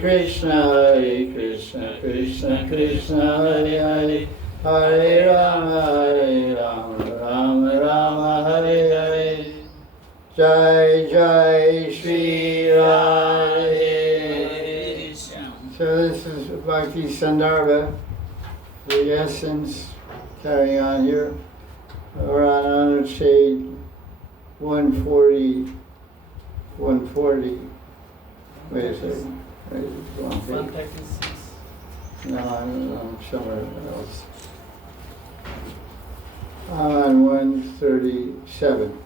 Hare Krishna, Krishna Krishna, Hare Hare, Hare Rama, Rama Rama, Hare Hare. Jai Jai Shri Radhe. So this is Bhakti Sandarbha, the essence carrying on here. We're on Honored Shade 140. Wait a second. Wait, 136. No, I'm somewhere else. I'm on 137.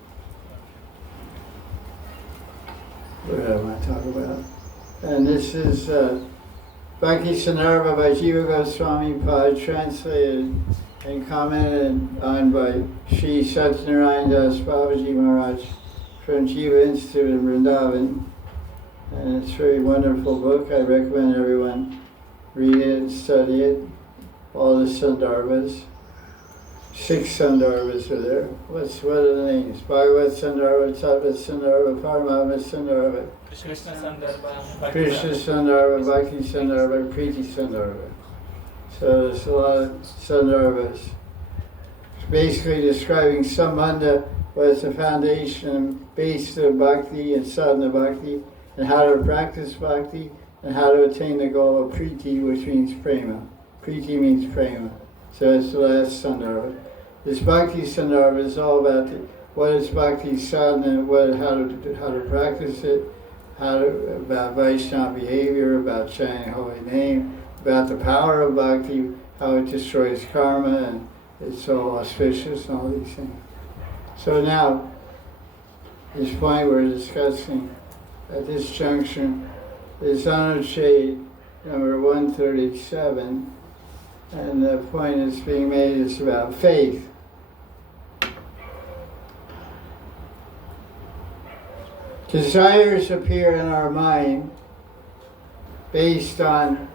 What do I want to talk about? And this is Bhakti Sandarbha by Jiva Goswami, translated and commented on by Sri Satyanarayana Das Babaji Maharaj from Jiva Institute in Vrindavan. And it's a very wonderful book. I recommend everyone read it, study it. All the Sandarbhas. 6 Sandarbhas are there. What are the names? Bhagavat Sandarbha, Tattva Sandarbha, Paramatma Sandarbha, Krishna Sandarbha, Krishna Sandarbha, Bhakti Sandarbha, Priti Sandarbha. So there's a lot of Sandarbhas. It's basically describing Sambandha, what is the foundation and base of Bhakti and sadhana Bhakti, and how to practice Bhakti, and how to attain the goal of Priti, which means prema. Priti means prema. So that's the last Sandarbha. This Bhakti Sandarbha is all about what is Bhakti sadhana, how to practice it, about Vaishnava behavior, about chanting holy name, about the power of Bhakti, how it destroys karma, and it's all auspicious and all these things. So now, this point we're discussing at this junction is Honored Shade number 137, and the point that's being made is about faith. Desires appear in our mind based on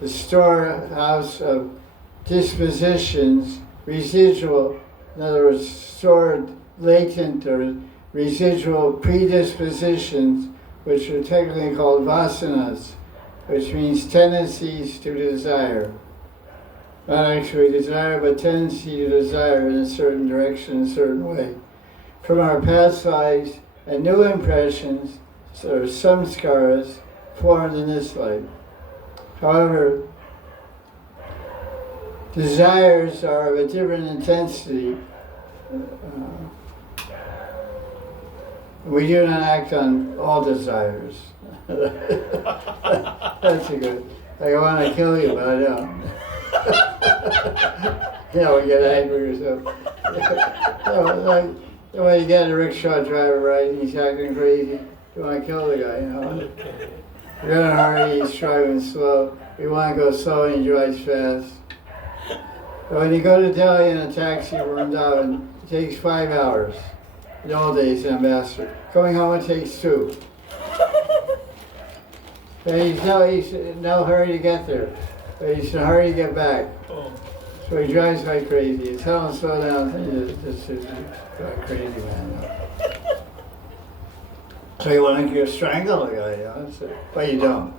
the storehouse of dispositions, residual, in other words, stored latent or residual predispositions, which are technically called vasanas, which means tendencies to desire. Not actually desire, but tendency to desire in a certain direction, a certain way. From our past lives and new impressions, or samskaras, formed in this life. However, desires are of a different intensity. We do not act on all desires. That's a good. Like, I want to kill you, but I don't. We get angry or something. Like when you get a rickshaw driver, right, and he's acting crazy, you want to kill the guy, You're in a hurry, he's driving slow. You want to go slow and he drives fast. But when you go to Delhi in a taxi from Vrindavan, it takes 5 hours. In the old days, Ambassador. Coming home, it takes 2. But he's in no hurry to get there. But he's in a hurry to get back. So he drives like crazy. You tell him to slow down. He's just crazy, man. So you want to strangle the guy, but you don't.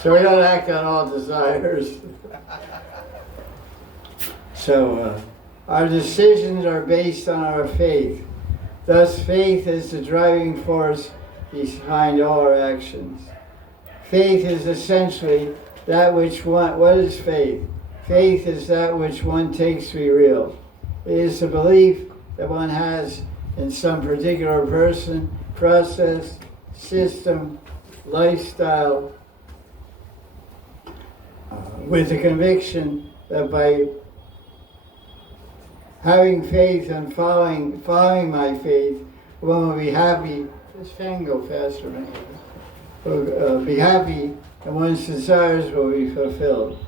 So we don't act on all desires. So our decisions are based on our faith. Thus, faith is the driving force behind all our actions. Faith is essentially that which one. What is faith? Faith is that which one takes to be real. It is the belief that one has in some particular person, process, system, lifestyle, with the conviction that by having faith and following my faith, one will be happy. This fan go faster, man. Will be happy, and one's desires will be fulfilled.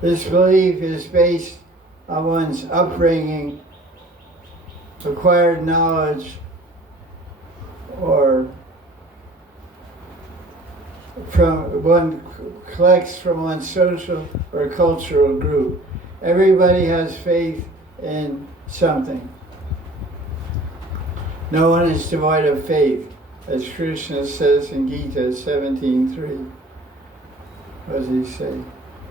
This belief is based on one's upbringing, acquired knowledge, or one collects from one's social or cultural group. Everybody has faith in something. No one is devoid of faith, as Krishna says in Gita 17:3. What does he say?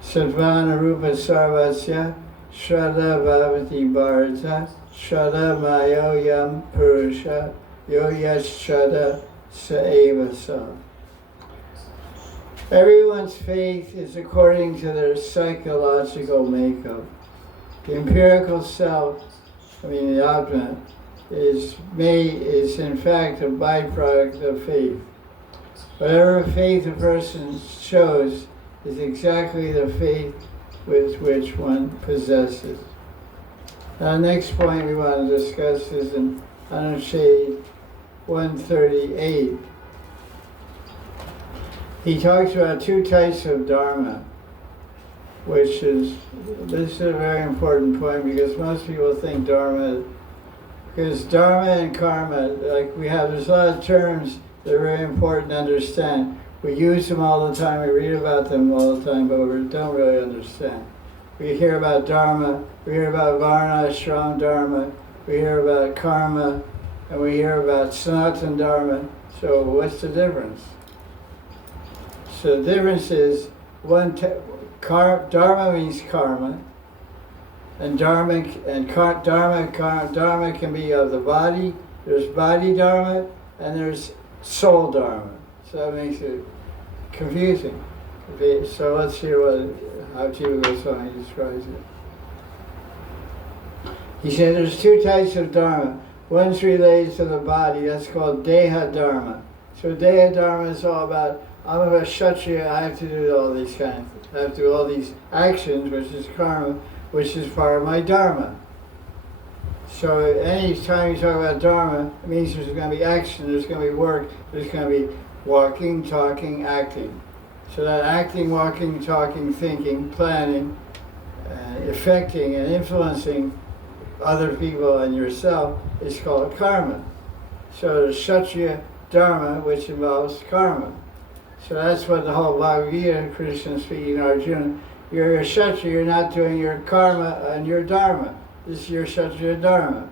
Sadvana rupa sarvasya shraddha bhavati bharata shraddha mayoyam purusha yoyas shraddha saeva sa. Everyone's faith is according to their psychological makeup. The empirical self, the Atma, is in fact a byproduct of faith. Whatever faith a person shows is exactly the faith with which one possesses. Now, the next point we want to discuss is in Anushade 138. He talks about two types of dharma, this is a very important point because most people think dharma, because dharma and karma, there's a lot of terms that are very important to understand. We use them all the time, we read about them all the time, but we don't really understand. We hear about dharma, we hear about varna, ashram dharma, we hear about karma, and we hear about Sanatana dharma. So what's the difference? So the difference is dharma means karma, and dharma can be of the body. There's body dharma and there's soul dharma. So that makes it confusing. So let's hear how Jiva Goswami describes it. He said there's two types of dharma. One's related to the body, that's called deha dharma. So deha dharma is all about, I'm a kshatriya, I have to do all these kinds of things. I have to do all these actions, which is karma, which is part of my dharma. So any time you talk about dharma, it means there's going to be action, there's going to be work, there's going to be walking, talking, acting. So that acting, walking, talking, thinking, planning, affecting and influencing other people and yourself is called karma. So there's kshatriya dharma, which involves karma. So that's what the whole Bhagavad Gita, Krishna speaking to Arjuna, you're a kshatriya, you're not doing your karma and your dharma. This is your kshatriya dharma.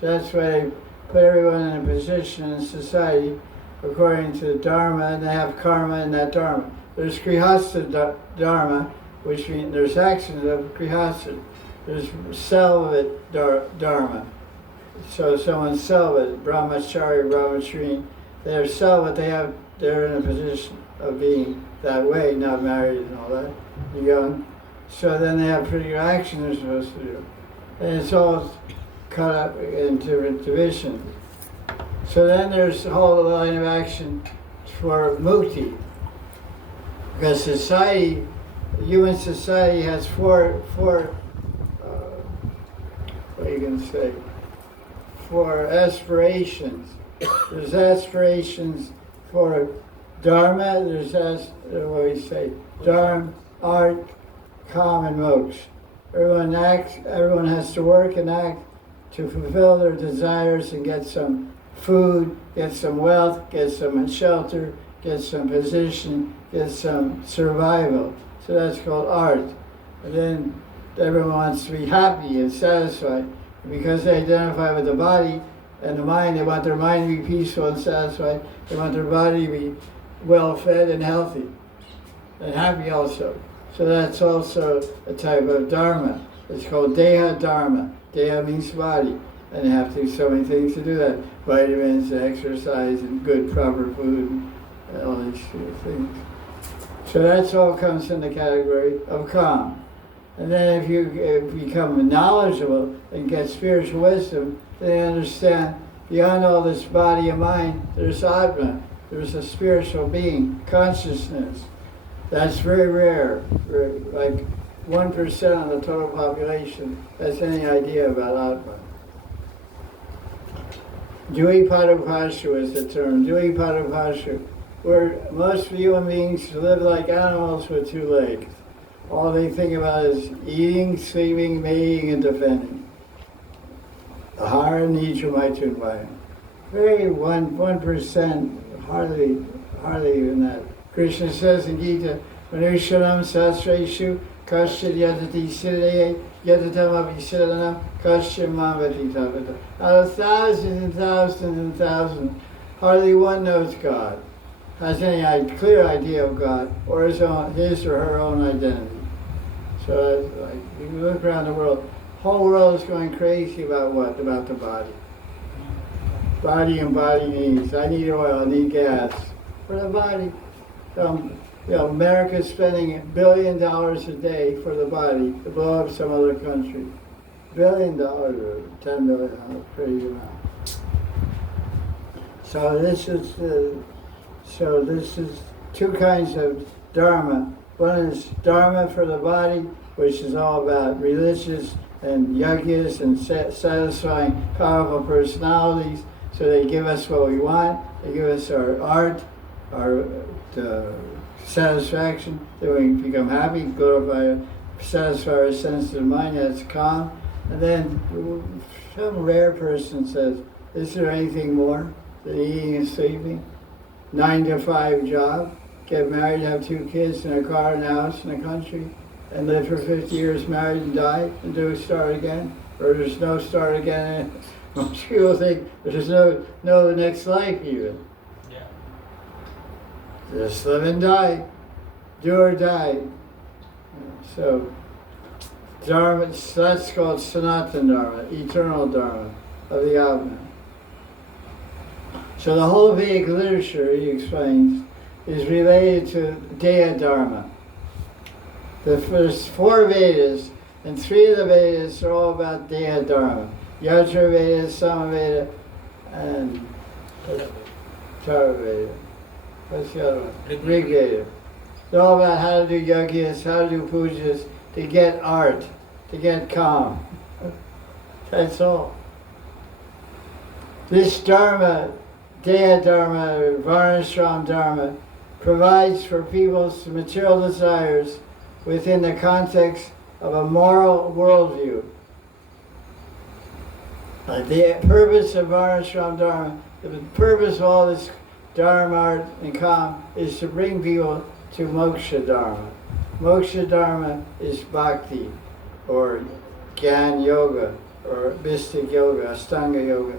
So that's why they put everyone in a position in society according to dharma, and they have karma in that dharma. There's grihastha dharma, which means there's actions of grihastha. There's celibate dharma. So someone's celibate, brahmachari, brahmachari, they're celibate, they're in a position of being that way, not married and all that, young. So then they have particular action they're supposed to do. And it's all cut up into different divisions. So then there's a whole line of action for mukti. Because human society has four aspirations. There's aspirations for dharma, dharma, art, kam, and moksha. Everyone has to work and act to fulfill their desires and get some food, get some wealth, get some shelter, get some position, get some survival. So that's called art. And then everyone wants to be happy and satisfied. And because they identify with the body and the mind, they want their mind to be peaceful and satisfied. They want their body to be well-fed and healthy and happy also. So that's also a type of dharma. It's called deha dharma. Deha means body. And they have to do so many things to do that. Vitamins, exercise, and good proper food, and all these things. So that's all comes in the category of kam. And then if you become knowledgeable and get spiritual wisdom, then you understand beyond all this body and mind, there's Atma. There's a spiritual being, consciousness. That's very rare. Like 1% of the total population has any idea about Atma. Dvipadapasha is the term. Dvipadapasha, where most human beings live like animals with two legs. All they think about is eating, sleeping, mating, and defending. Ahara nidra maitun. Very 1%, hardly even that. Krishna says in Gita, Manushanam sastreshu kasyat yatati siddhaye Yatatam Apisharanam Kashya Mamati Tavata. Out of thousands and thousands and thousands, hardly one knows God, has any clear idea of God, or his or her own identity. So, like, if you look around the world, the whole world is going crazy about what? About the body. Body and body needs. I need oil, I need gas. For the body. America's spending $1 billion a day for the body to blow up some other country. $1 billion or $10 billion, crazy amount. So this is two kinds of dharma. One is dharma for the body, which is all about religious and yogis and satisfying powerful personalities. So they give us what we want. They give us our art, our satisfaction, that we become happy, glorify, satisfy our sensitive mind, that's calm. And then some rare person says, is there anything more than eating and sleeping? 9 to 5 job, get married, have 2 kids and a car and a house in the country, and live for 50 years married and die and do start again? Or there's no start again? Most people think there's no next life even. Yeah. Just live and die, do or die. So, Dharma, that's called Sanatana Dharma, eternal Dharma of the Atma. So the whole Vedic literature, he explains, is related to Deha Dharma. There's 4 Vedas, and 3 of the Vedas are all about Deha Dharma. Yajur Veda, Samaveda, and Tara Veda. What's the other one? Rig Veda. They're all about how to do yajnas, how to do pujas, to get art, to get calm. That's all. This Dharma, Deha Dharma, Varnashram Dharma, provides for people's material desires within the context of a moral worldview. The purpose of Varnashram Dharma, the purpose of all this Dharma, art, and calm is to bring people to Moksha Dharma. Moksha Dharma is Bhakti, or Gyan Yoga, or Mystic Yoga, Astanga Yoga.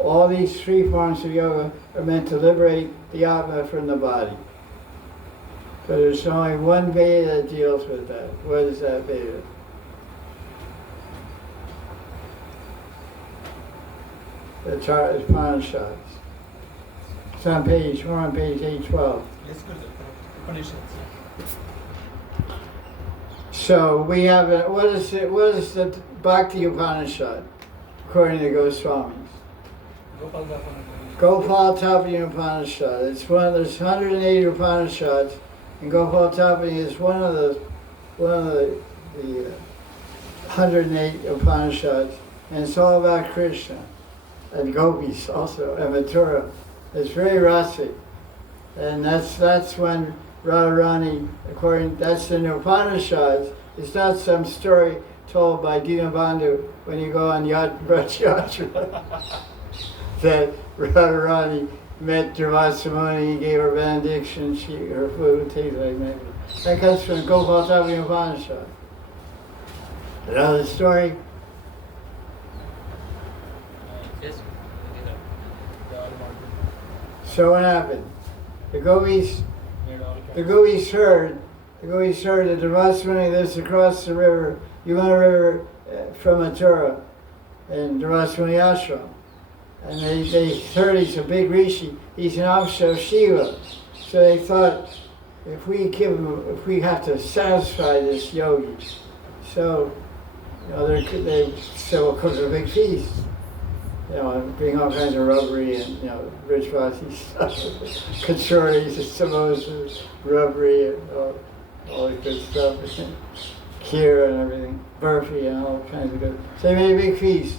All these 3 forms of yoga are meant to liberate the Atma from the body. But there's only one Veda that deals with that. What is that Veda? The Upanishads. It's on page 812. Yes, good. Upanishads. So we have what is the Bhakti Upanishad according to Goswamis? Gopal Tapani Upanishad. It's there's 180 Upanishads, and Gopal Tapani is one of the 108 Upanishads, and it's all about Krishna and gopis also, and Mathura. It's very rasic, and that's when Radharani, that's in the Upanishads. It's not some story told by Dinabandhu when you go on Vraj Yatra that Radharani met Dravasa he gave her benediction, her food, things like that. That comes from Gopal Tapani Upanishad. Another story. Yes. So what happened? The gopis heard that Dravasa lives across the river, Yamuna River, from Mathura, in Dravasa ashram. And they heard he's a big rishi, he's an Amsha of Shiva. So they thought, if we have to satisfy this yogi, so we'll cook a big feast. And bring all kinds of rubbery and rich bossy stuff, kachoris and samosas, rubbery and all the good stuff, kheer and everything, burfi and all kinds of good. So they made a big feast.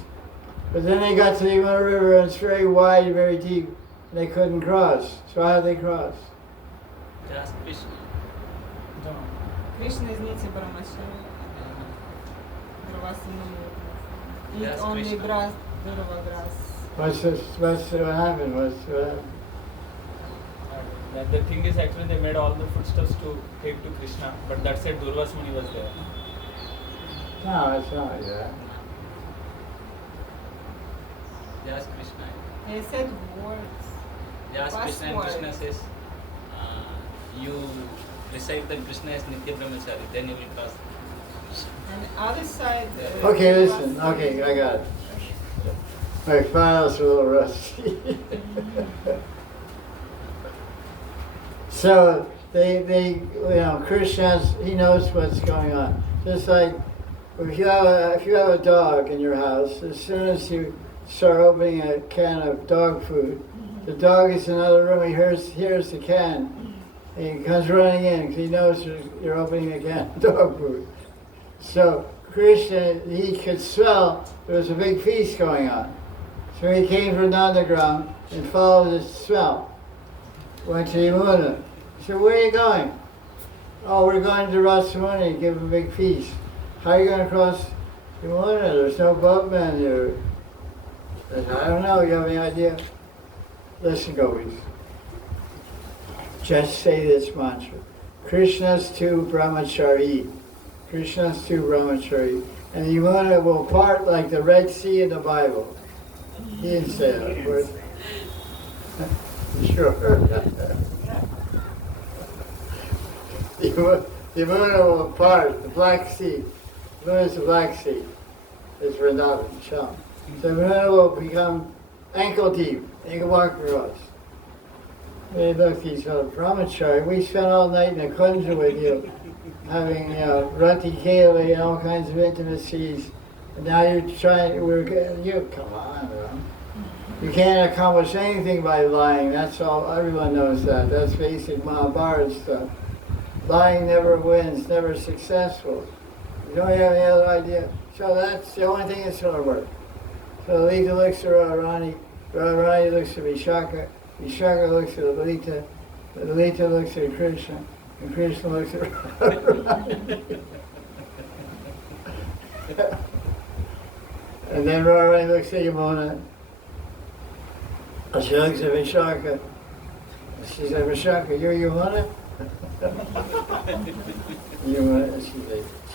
But then they got to the Yamuna River and it's very wide and very deep, and they couldn't cross. So how did they cross? Just Krishna. Krishna is Nitya Brahmachari. Eat Yes, only Krishna. grass, durva grass. What happened? The thing is, actually they made all the foodstuffs to take to Krishna, but that said Durvas Muni was there. No, it's not like that. Just Krishna. They said words. Just Krishna and Password. Krishna says, you recite that Krishna is Nitya Brahmachari, then you will pass. And the other side. Okay, listen. Okay, I got it. My file's a little rusty. So they, Krishna's, he knows what's going on. Just like if you have a dog in your house, as soon as you start opening a can of dog food, the dog is in another room. He hears the can, and he comes running in because he knows you're opening a can of dog food. So Krishna, he could smell there was a big feast going on. So he came from the underground and followed the smell. Went to Yamuna. He said, where are you going? Oh, we're going to Rasamuni and give a big feast. How are you going to cross Yamuna? There's no boatman there. I said, I don't know, you have any idea? Listen, Gopis. Just say this mantra. Krishna's two brahmachari. Krishna's two brahmachari. And Yamuna will part like the Red Sea in the Bible. He didn't say that word. Sure. Yamuna will part, the Black Sea. Yamuna is the Black Sea. It's Vrindavan, Sham. So Yamuna will become ankle deep. You can walk across. Hey, look, he's a brahmachari. We spent all night in a kunja with you, having, rati keli and all kinds of intimacies. And now you're trying, come on, bro. You can't accomplish anything by lying. That's all, everyone knows that. That's basic Mahabharata stuff. Lying never wins, never successful. You don't have any other idea. So that's the only thing that's going to work. So Lalita looks at Radharani, Radharani looks at Vishaka, Vishaka looks at Lalita, Lalita looks at Krishna, and Krishna looks at Radharani. And then Radharani looks at Yamuna. She looks at Vishaka. She said, Vishaka, you're Yamuna? Yamuna,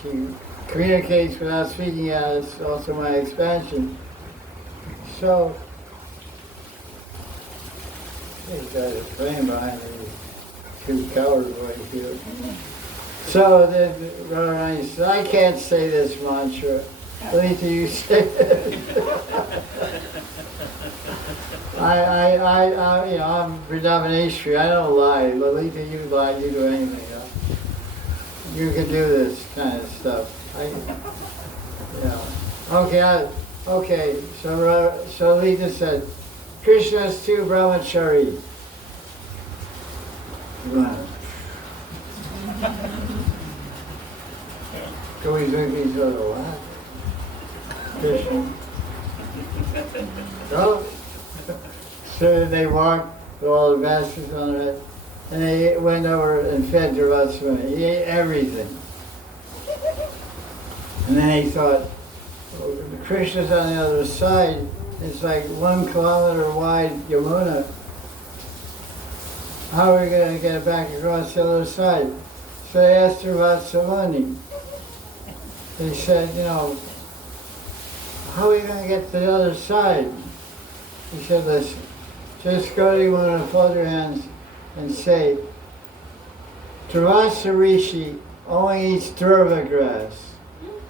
she communicates without speaking out. It's also my expansion. So, these guys are playing behind me. Two cowards right here. So then Radharani says, I can't say this mantra. Lalita, you say it. I'm Vrindavaneshwari. I don't lie. Lalita, you lie. You do anything. You can do this kind of stuff. Okay. So Lalita said, Krishna's two brahmachari. Go we drink each other what? Krishna. No? So they walked with all the baskets on their head, and they went over and fed Durvasana. He ate everything. And then he thought, well, Krishna's on the other side. It's like 1 kilometer wide Yamuna. How are we going to get it back across the other side? So they asked Durvasana. They said, how are we going to get to the other side? He said, listen, just go to Yamuna, fold your hands, and say, Durvasa Rishi only eats durva grass.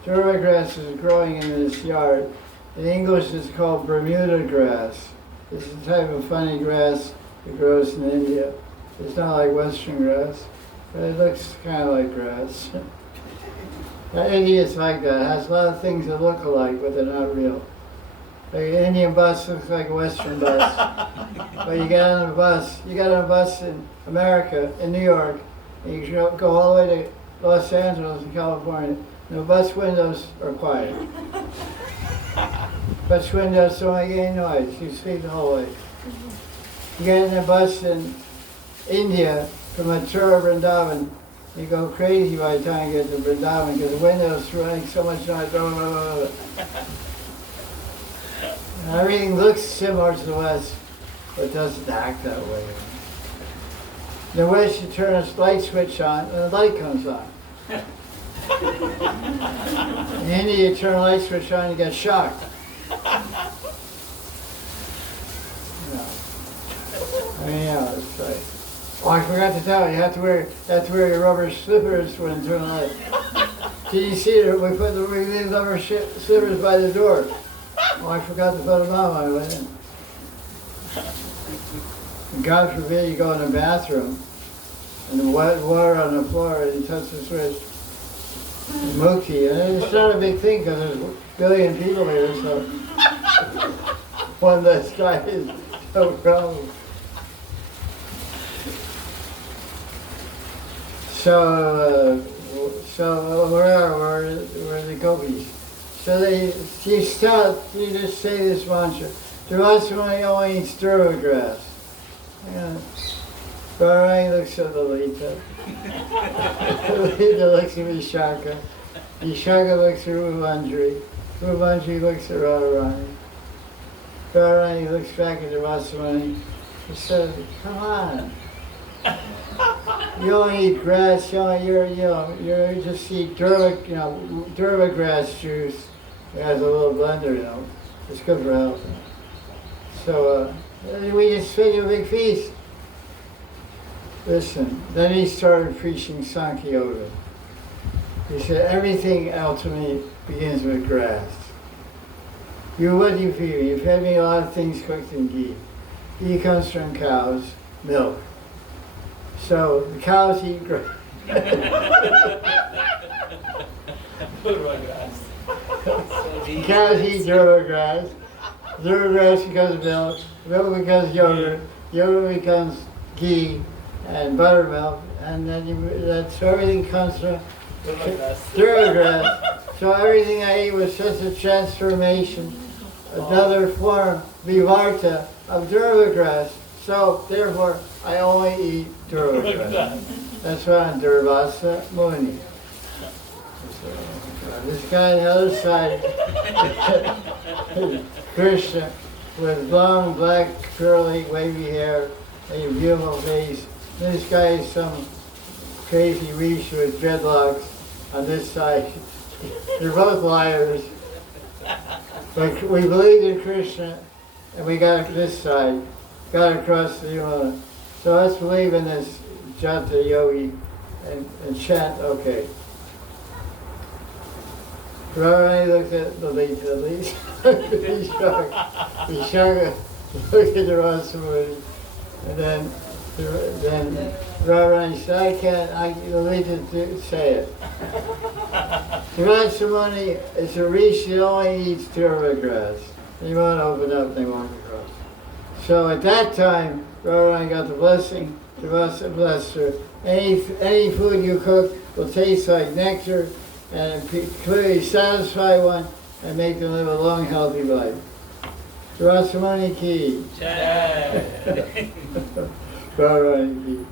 Durva grass is growing in this yard. In English it's called Bermuda grass. It's a type of funny grass that grows in India. It's not like Western grass, but it looks kind of like grass. India's like that. It has a lot of things that look alike, but they're not real. Like an Indian bus looks like a Western bus. But you get on a bus in America, in New York, and you go all the way to Los Angeles in California, and the bus windows are quiet. Bus windows don't make any noise. You sleep the whole way. You get in a bus in India from Mathura, Vrindavan, you go crazy by the time you get to Vrindavan because the windows are running so much noise. Everything looks similar to the West, but doesn't act that way. In the West, you turn a light switch on, and the light comes on. In the eternal lights were trying to get shocked. No. I mean, yeah, it's like, oh, I forgot to tell you, you have to wear your rubber slippers for eternal light. Did you see that we leave rubber slippers by the door? Oh, I forgot to put them on when I went in. God forbid you go in the bathroom and the wet water on the floor and you touch the switch. Mukti, and it's not a big thing because there's a billion people here, so one less guy is no problem. So where are the gopis? So you just say this mantra. Devaswani only eats durva grass. Yeah. Bharani looks at Lalita. Lalita looks at Vishaka. Vishaka looks at Ruvandri. Ruvandri looks at Radharani. Radharani looks back at Devaswani. He says, "Come on. You only eat grass. You just eat durva grass juice. It has a little blender, It's good for health." So we just fed you a big feast. Listen, then he started preaching Sankhya Yoga. He said everything ultimately begins with grass. What do you feed me? You fed me a lot of things cooked in ghee. Ghee comes from cows, milk. So the cows eat grass. Cows eat durva grass. Durva grass becomes milk. Milk becomes yogurt. Yogurt becomes ghee and buttermilk, and then so everything comes from durva grass. So everything I ate was just a transformation, another form, vivarta, of durva grass. So therefore, I only eat durva grass. That's why I'm Durvasa Muni. This guy on the other side, Krishna, with long, black, curly, wavy hair, and a beautiful face. This guy is some crazy Rishi with dreadlocks on this side. They're both liars. But we believed in Krishna, and we got this side, got across the Yamuna. So let's believe in this Jata Yogi and chant, okay. Radharani looked at Lalita, Vishaka looked at the Rasamuni, and then Radharani said, Lalita say it. The Rasamuni is a rishi that only eats durva grass. They won't open up, they won't cross. So at that time, Radharani got the blessing, Devasa blessed her. Any food you cook will taste like nectar and clearly satisfy one and make them live a long, healthy life. Rasamani ki. Radharani ki.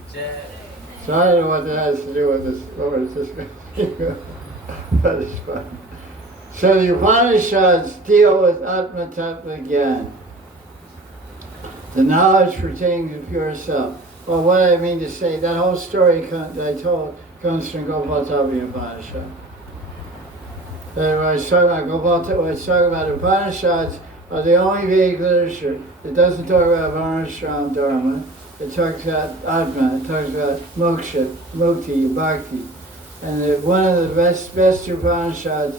So I don't know what that has to do with this. What is this? That is fun. So the Upanishads deal with Atma Tattva Gyan, the knowledge pertaining to pure self. Well, what I mean to say, that whole story that I told comes from Gopal Upanishad. When I was talking about Upanishads, are the only Vedic literature that doesn't talk about Varnashram Dharma. It talks about Atma, it talks about Moksha, Mukti, Bhakti. And one of the best Upanishads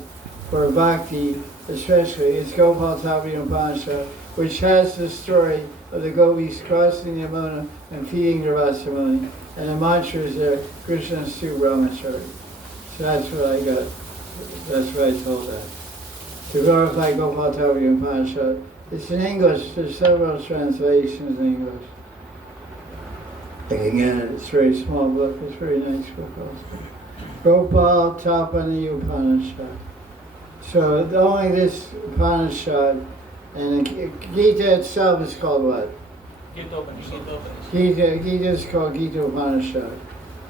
for Bhakti, especially, is Gopal Upanishad, which has the story of the gopis crossing the Yamuna and feeding the Rasamuni. And the mantra is there, Krishna Stu Brahmachari. So that's what I got. That's what I told that. To glorify Gopal Upanishad. It's in English, there's several translations in English. Again, it's a very small book, it's a very nice book also. Gopal Tapani Upanishad. So only this Upanishad, and the Gita itself is called what? Gita is called Gita Upanishad.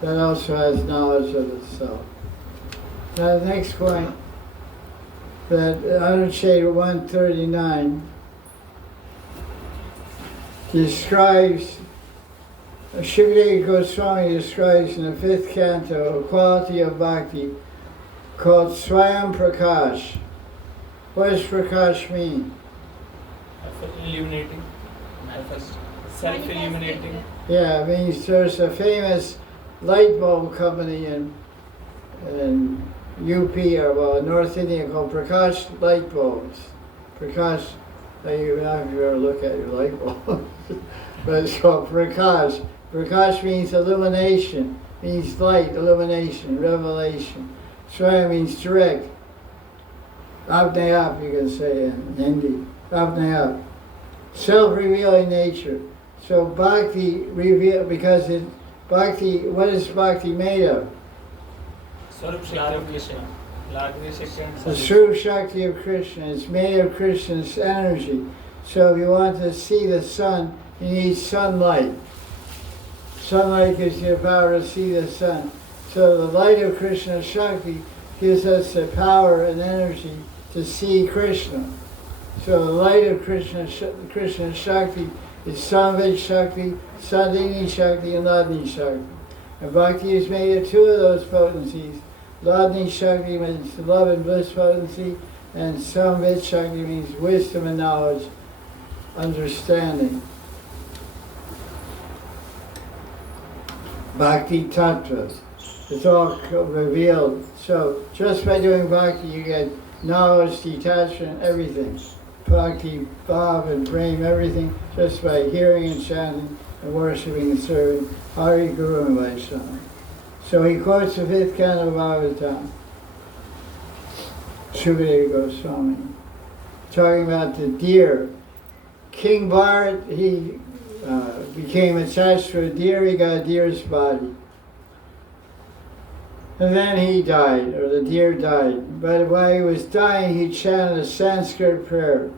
That also has knowledge of itself. Now the next point, that Anucheta 139 describes, Sri Jiva Goswami describes in the 5th canto a quality of bhakti called Swayam Prakash. What does Prakash mean? Illuminating. Manifest. Self-illuminating. Yeah, it means there's a famous light bulb company in UP or well, North India called Prakash Light Bulbs. Prakash, you have to ever look at your light bulb. But it's called Prakash. Prakash means illumination, means light, illumination, revelation. Swaya means direct. Apne ap, you can say in Hindi. Apne ap. Self-revealing nature. So bhakti reveal because bhakti. What is bhakti made of? Swarup Shakti of Krishna. Ladvi Shakti and The Sadhu. true Shakti of Krishna. It's made of Krishna's energy. So if you want to see the sun, you need sunlight. Sunlight gives you the power to see the sun. So the light of Krishna Shakti gives us the power and energy to see Krishna. So the light of Krishna Shakti is Samvid Shakti, Sadhini Shakti, and Ladni Shakti. And Bhakti is made of two of those potencies. Ladni Shakti means love and bliss potency, and Samvid Shakti means wisdom and knowledge, understanding. Bhakti Tattva. It's all revealed. So just by doing Bhakti, you get knowledge, detachment, everything. Bhakti, Bhav, and Prem, everything, just by hearing and chanting and worshipping and serving Hari, Guru, and Vaishnava. So he quotes the 5th canto of Bhagavatam, Sri Jiva Goswami, talking about the deer. King Bharat, he became attached to a deer, he got a deer's body. And then he died, or the deer died. But while he was dying, he chanted a Sanskrit prayer.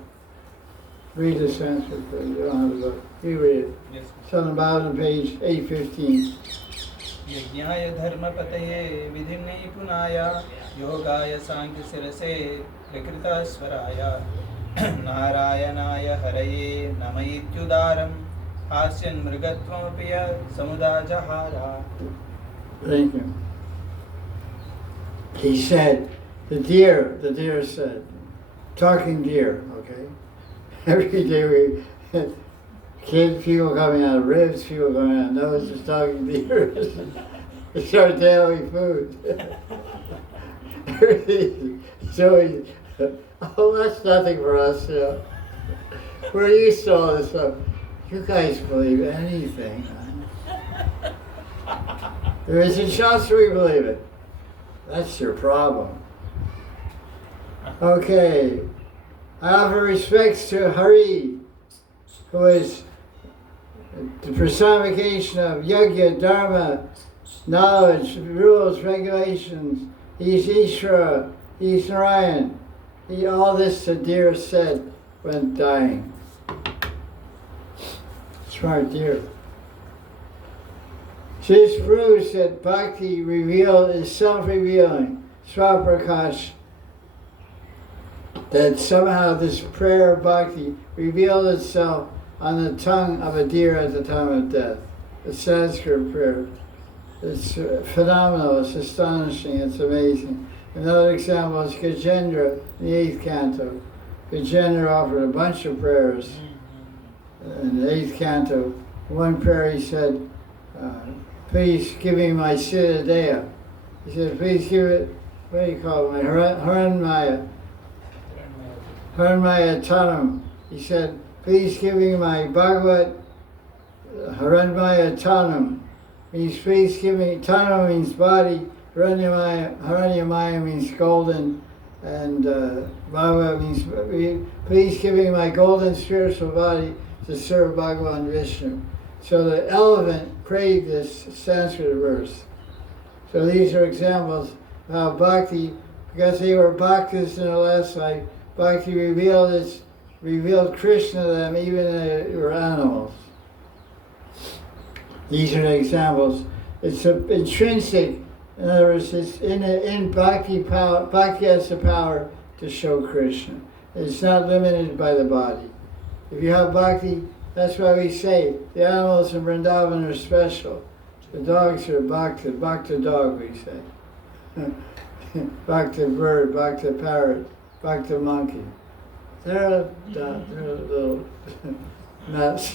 Read the Sanskrit prayer, you don't have the book. You read it. Yes. It's on the bottom of page 815. यज्ञाय धर्मपतये विधिन्नयि पुनाय योगाय सांख्य शिरसे विकृतास्वराय नारायणाय हरये नमयित्युदारं हास्यन् मृगत्वमपि समुदाजहारा. Thank you. He said, the deer said, talking deer, okay? Every day people coming out of ribs, people coming out of noses, talking deer. It's our daily food. So that's nothing for us, you know. We're used to all this stuff. You guys believe anything, huh? There isn't Shastra, we believe it. That's your problem. Okay. I offer respects to Hari, who is the personification of Yajna, Dharma, knowledge, rules, regulations. He's Ishvara, he's Narayan. All this the deer said when dying. Smart deer. This proves that Bhakti revealed is self-revealing, Swaprakash, that somehow this prayer of Bhakti revealed itself on the tongue of a deer at the time of death. The Sanskrit prayer. It's phenomenal, it's astonishing, it's amazing. Another example is Gajendra in the 8th canto. Gajendra offered a bunch of prayers in the 8th canto. One prayer he said, please give me my Siddhadeya. He said, please give it, what do you call it, my Haranmaya Tanam. He said, please give me my Bhagavat Haranmaya Tanam. Means please give me, Tanam means body, Haranyamaya means golden, and Bhagavat means, please give me my golden spiritual body to serve Bhagavan Vishnu. So the elephant prayed this Sanskrit verse. So these are examples of how Bhakti, because they were Bhaktas in the last life, Bhakti revealed Krishna to them even when they were animals. These are the examples. It's intrinsic. In other words, it's in Bhakti power. Bhakti has the power to show Krishna. It's not limited by the body. If you have Bhakti, that's why we say the animals in Vrindavan are special. The dogs are Bhakta dog, we say. bhakta bird, bhakta parrot, bhakta monkey. They're little,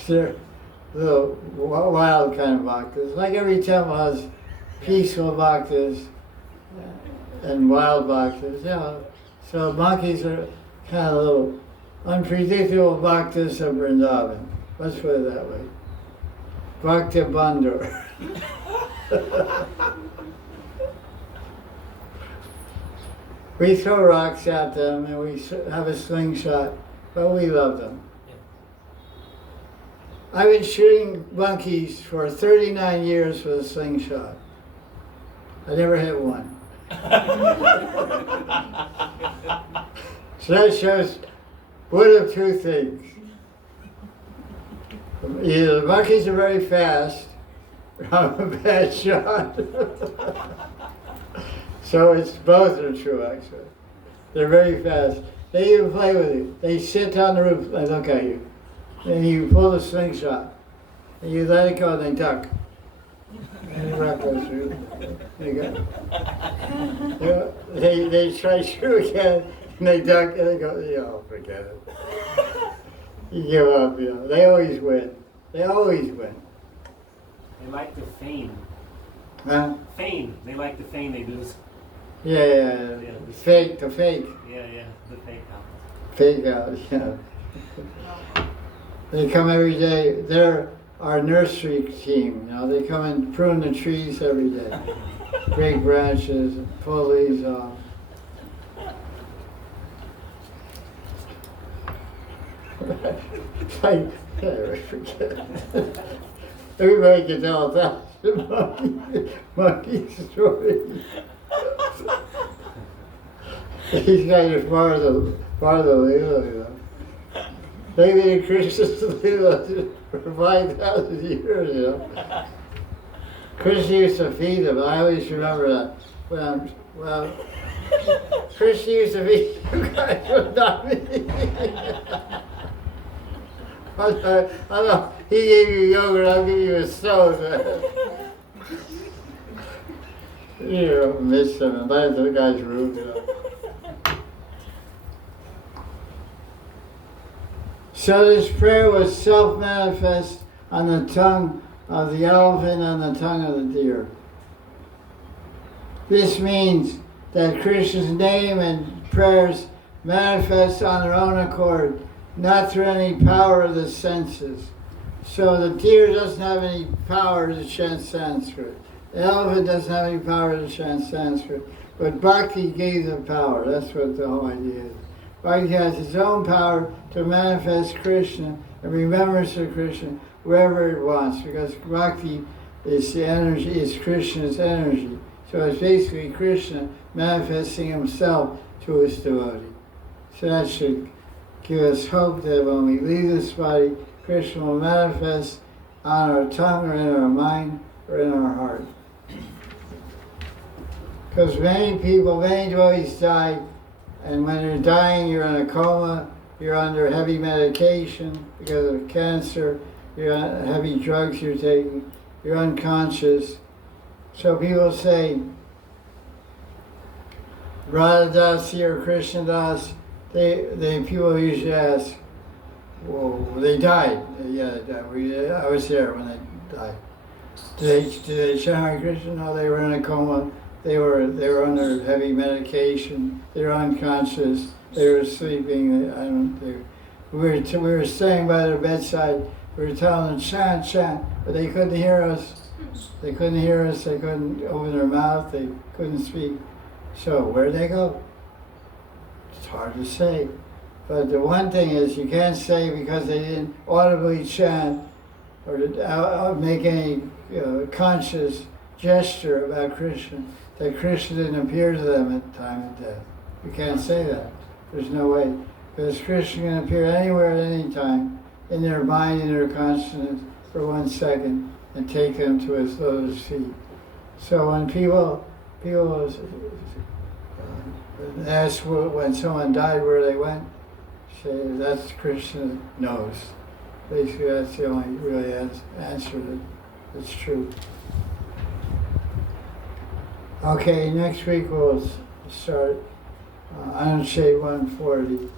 they're little wild kind of bhaktas. Like every temple has peaceful bhaktas and wild bhaktas. So monkeys are kind of little unpredictable bhaktas of Vrindavan. Let's put it that way. Bhakta Bandar. We throw rocks at them and we have a slingshot, but we love them. I've been shooting monkeys for 39 years with a slingshot. I never hit one. So that shows one of two things. Either the monkeys are very fast, or I'm a bad shot. So it's both are true, actually. They're very fast. They even play with you. They sit on the roof and look at you. And you pull the slingshot. And you let it go and they duck. And the rock goes through. They go. They try to shoot again and they duck and they go, forget it. You give up, They always win. They always win. They like to feign. Huh? Feign. They like to feign they lose. Yeah. Fake, the fake. Yeah, the fake out. Fake out, yeah. They come every day. They're our nursery team. They come and prune the trees every day. Break branches and pull leaves off. I forget. Everybody can tell a monkey story. These guys are part of the Leela, They've been in Krishna's Leela for 5,000 years, Krishna used to feed them. I always remember that. Krishna used to feed you guys, but not me. I know, he gave you yogurt, I'll give you a stone. Miss him, and that's the guy's rude, So this prayer was self-manifest on the tongue of the elephant and the tongue of the deer. This means that Krishna's name and prayers manifest on their own accord, not through any power of the senses. So the deer doesn't have any power to chant Sanskrit. The elephant doesn't have any power to chant Sanskrit. But Bhakti gave the power. That's what the whole idea is. Bhakti has its own power to manifest Krishna and remembrance of Krishna wherever it wants, because Bhakti is the energy, is Krishna's energy. So it's basically Krishna manifesting himself to his devotee. So that should give us hope that when we leave this body, Krishna will manifest on our tongue or in our mind or in our heart. Because many devotees die, and when you're dying, you're in a coma, you're under heavy medication because of cancer, you're on heavy drugs you're taking, you're unconscious. So people say, Radha Dasi or Krishna Das, people usually ask, well, they died. Yeah, they died. I was there when they died. Did they chant Hare Krishna? No, they were in a coma. They were under heavy medication. They were unconscious. They were sleeping. We were staying by their bedside. We were telling them chant, but they couldn't hear us. They couldn't hear us. They couldn't open their mouth. They couldn't speak. So where'd they go? It's hard to say. But the one thing is, you can't say because they didn't audibly chant or make any conscious gesture about Krishna, that Krishna didn't appear to them at the time of death. You can't say that. There's no way. Because Krishna can appear anywhere at any time, in their mind, in their consciousness, for 1 second, and take them to his lotus feet. So when people ask when someone died where they went, say that's Krishna knows. Basically, that's the only really answer that's true. Okay, next week we'll start Anshe 140.